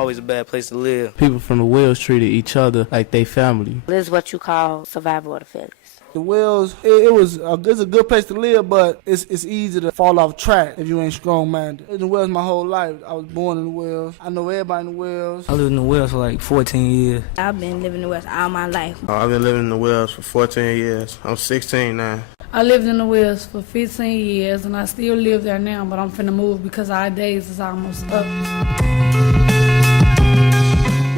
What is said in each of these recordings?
always a bad place to live. People from the Wells treated each other like they family. This is what you call survival of the fittest. The Wells, it's a good place to live, but it's easy to fall off track if you ain't strong-minded. In the Wells my whole life. I was born in the Wells. I know everybody in the Wells. I lived in the Wells for like 14 years. I've been living in the Wells all my life. I've been living in the Wells for 14 years. I'm 16 now. I lived in the Wells for 15 years, and I still live there now, but I'm finna move because our days is almost up.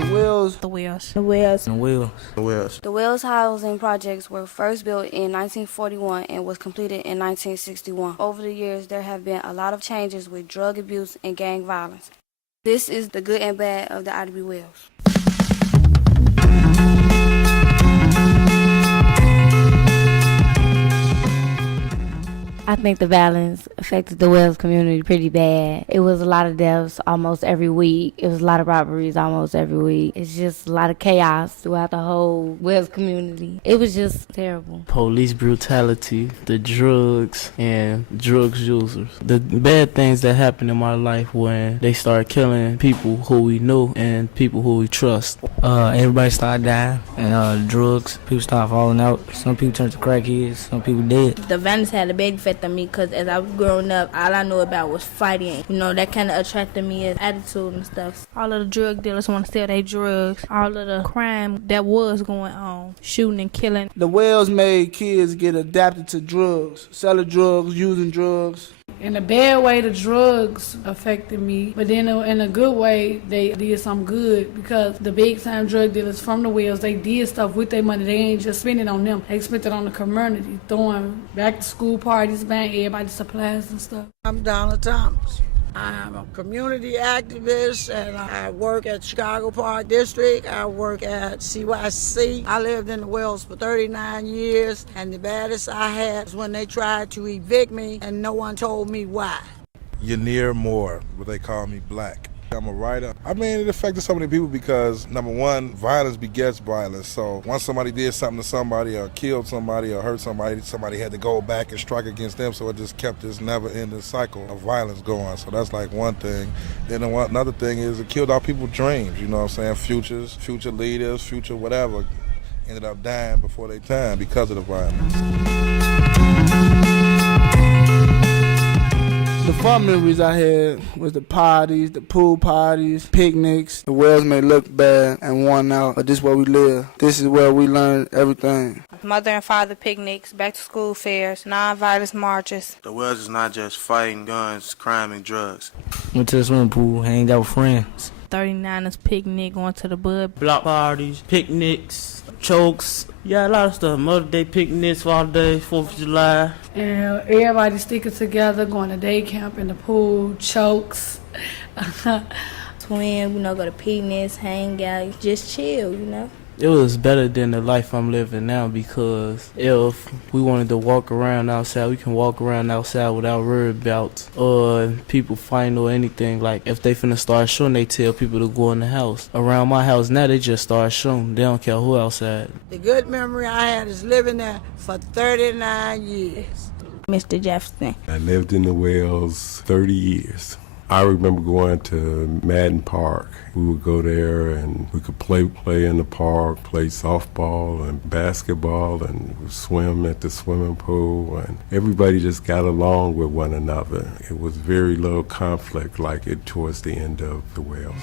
The Wells. The Wells. The Wells. The Wells. The Wells. The Wells housing projects were first built in 1941 and was completed in 1961. Over the years, there have been a lot of changes with drug abuse and gang violence. This is the good and bad of the IDB Wells. I think the violence affected the Wells community pretty bad. It was a lot of deaths almost every week. It was a lot of robberies almost every week. It's just a lot of chaos throughout the whole Wells community. It was just terrible. Police brutality, the drugs, and drugs users. The bad things that happened in my life when they started killing people who we knew and people who we trust. Everybody started dying, and drugs. People started falling out. Some people turned to crackheads. Some people dead. The violence had a big effect on me because as I was growing up, all I knew about was fighting. You know, that kind of attracted me as attitude and stuff. All of the drug dealers want to sell their drugs. All of the crime that was going on, shooting and killing. The Wells made kids get adapted to drugs, selling drugs, using drugs. In a bad way, the drugs affected me, but then in a good way, they did some good because the big-time drug dealers from the Wells, they did stuff with their money. They ain't just spending it on them. They spent it on the community, throwing back-to-school parties, buying everybody supplies and stuff. I'm Donna Thomas. I'm a community activist and I work at Chicago Park District. I work at CYC. I lived in the Wells for 39 years and the baddest I had was when they tried to evict me and no one told me why. Yanir Moore, what they call me, Black. I'm a writer. I mean, it affected so many people because, number one, violence begets violence. So once somebody did something to somebody or killed somebody or hurt somebody, somebody had to go back and strike against them. So it just kept this never-ending cycle of violence going. So that's like one thing. Then another thing is it killed our people's dreams, you know what I'm saying? Futures, future leaders, future whatever, ended up dying before their time because of the violence. The fun memories I had was the parties, the pool parties, picnics. The Wells may look bad and worn out, but this is where we live. This is where we learn everything. Mother and father picnics, back to school fairs, non-violence marches. The Wells is not just fighting, guns, crime, and drugs. Went to the swimming pool, hanged out with friends. 39ers picnic, going to the bud. Block parties, picnics, chokes. Yeah, a lot of stuff. Mother Day picnics, Father Day, 4th of July. And everybody sticking together, going to day camp in the pool, chokes. Swim, go to picnics, hang out, just chill, It was better than the life I'm living now because if we wanted to walk around outside, we can walk around outside without worry about people fighting or anything. Like if they finna start shooting, they tell people to go in the house. Around my house now, they just start shooting. They don't care who outside. The good memory I had is living there for 39 years. Mr. Jefferson. I lived in the Wells 30 years. I remember going to Madden Park. We would go there and we could play in the park, play softball and basketball and swim at the swimming pool. And everybody just got along with one another. It was very little conflict like it towards the end of the Wells.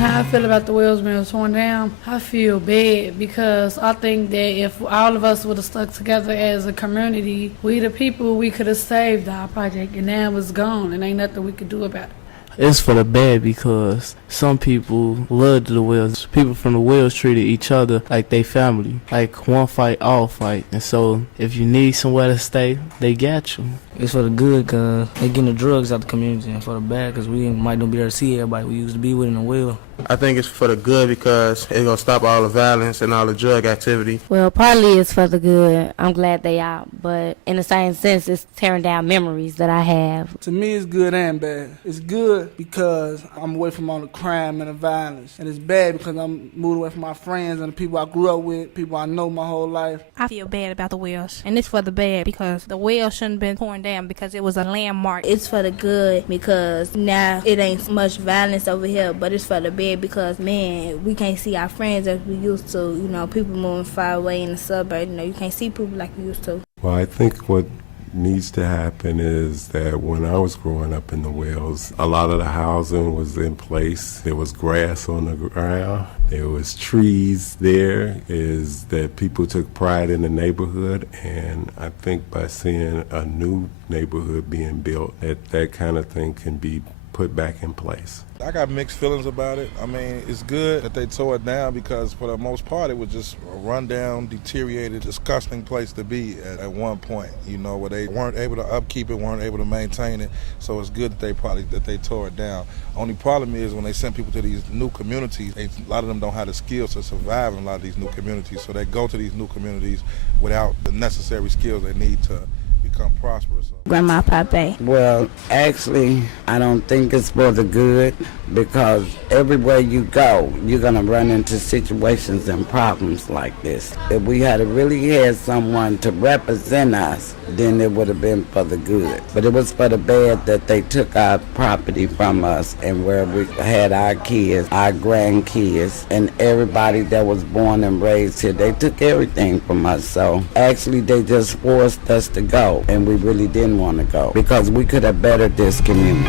How I feel about the Wells being torn down, I feel bad because I think that if all of us would have stuck together as a community, we the people, we could have saved our project, and now it's gone and ain't nothing we could do about it. It's for the bad because some people loved the Wells. People from the Wells treated each other like they family. Like one fight, all fight. And so if you need somewhere to stay, they got you. It's for the good because they getting the drugs out the community, and for the bad because we might not be able to see everybody we used to be with in the Wells. I think it's for the good because it's gonna stop all the violence and all the drug activity. Well, partly it's for the good. I'm glad they out, but in the same sense, it's tearing down memories that I have. To me, it's good and bad. It's good because I'm away from all the crime and the violence. And it's bad because I'm moved away from my friends and the people I grew up with, people I know my whole life. I feel bad about the wells, and it's for the bad because the well shouldn't have been torn down because it was a landmark. It's for the good because now it ain't much violence over here, but it's for the bad because, man, we can't see our friends as we used to. You know, people moving far away in the suburbs. You know, you can't see people like we used to. Well, I think what needs to happen is that when I was growing up in the Wells, a lot of the housing was in place. There was grass on the ground. There was trees there. Is that people took pride in the neighborhood, and I think by seeing a new neighborhood being built, that kind of thing can be put back in place. I got mixed feelings about it. I mean, it's good that they tore it down because for the most part it was just a rundown, deteriorated, disgusting place to be at one point, you know, where they weren't able to upkeep it, weren't able to maintain it. So it's good that they tore it down. Only problem is when they send people to these new communities, a lot of them don't have the skills to survive in a lot of these new communities. So they go to these new communities without the necessary skills they need to become prosperous. Grandma, Papa. Well, actually, I don't think it's for the good because everywhere you go, you're going to run into situations and problems like this. If we had really had someone to represent us, then it would have been for the good. But it was for the bad that they took our property from us and where we had our kids, our grandkids, and everybody that was born and raised here. They took everything from us. So actually, they just forced us to go, and we really didn't want to go because we could have bettered this community.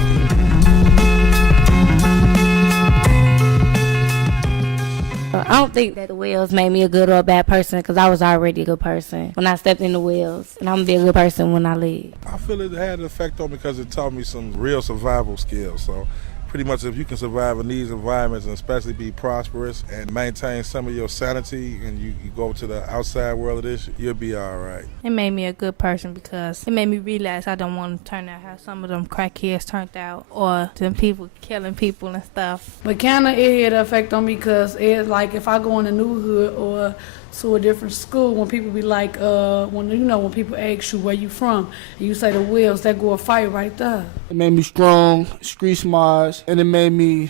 I don't think that the Wells made me a good or a bad person because I was already a good person when I stepped in the Wells, and I'm going to be a good person when I leave. I feel it had an effect on me because it taught me some real survival skills. So pretty much if you can survive in these environments and especially be prosperous and maintain some of your sanity and you go to the outside world of this, you'll be all right. It made me a good person because it made me realize I don't want to turn out how some of them crackheads turned out or them people killing people and stuff. But kind of it had an effect on me because it's like if I go in a new hood or to a different school, when people be like, when people ask you where you from, and you say the Wells, that go a fight right there. It made me strong, street smart, and it made me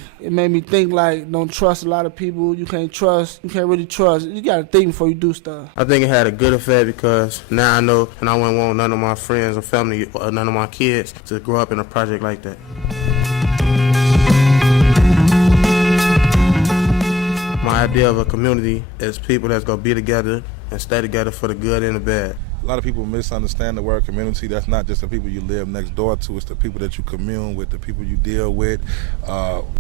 think like don't trust a lot of people. You can't really trust. You gotta think before you do stuff. I think it had a good effect because now I know and I wouldn't want none of my friends or family or none of my kids to grow up in a project like that. My idea of a community is people that's going to be together and stay together for the good and the bad. A lot of people misunderstand the word community. That's not just the people you live next door to. It's the people that you commune with, the people you deal with,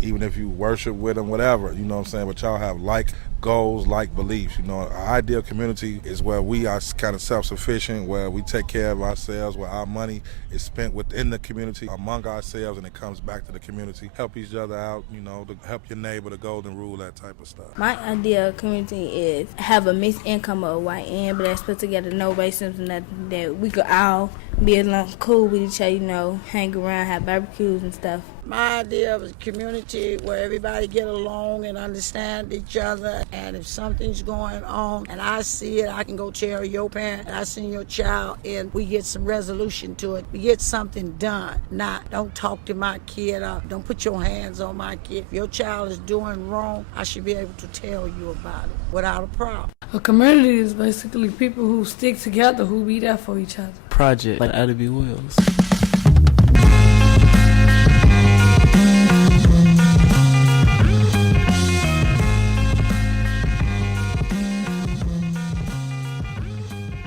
even if you worship with them, whatever, you know what I'm saying? But y'all have like goals, like beliefs. You know, our ideal community is where we are kind of self-sufficient, where we take care of ourselves, where our money is spent within the community, among ourselves, and it comes back to the community. Help each other out, you know, to help your neighbor, the golden rule, that type of stuff. My ideal community is have a mixed income of white and blacks put together, no racism, nothing, that we could all be along cool with each other, you know, hang around, have barbecues and stuff. My idea of a community where everybody get along and understand each other, and if something's going on and I see it, I can go tell your parent, and I send your child, and we get some resolution to it. We get something done. Not, don't talk to my kid up. Don't put your hands on my kid. If your child is doing wrong, I should be able to tell you about it without a problem. A community is basically people who stick together, who be there for each other. Project like Ida B. Wells.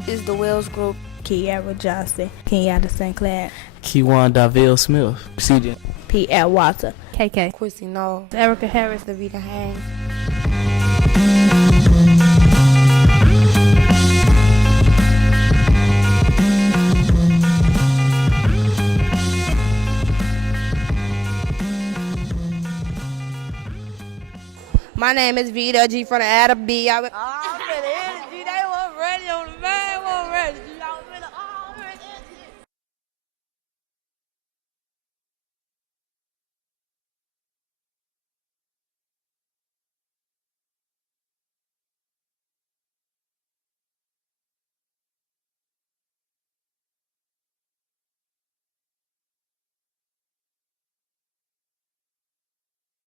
Is the Wells Group. Kiara Johnson, Kenyatta St. Clair, Keywan Daville Smith, CJ, P.L. Walter, KK, Quincy Knoll, Erica Harris, Davita Haynes. My name is Vita G from the Ada B.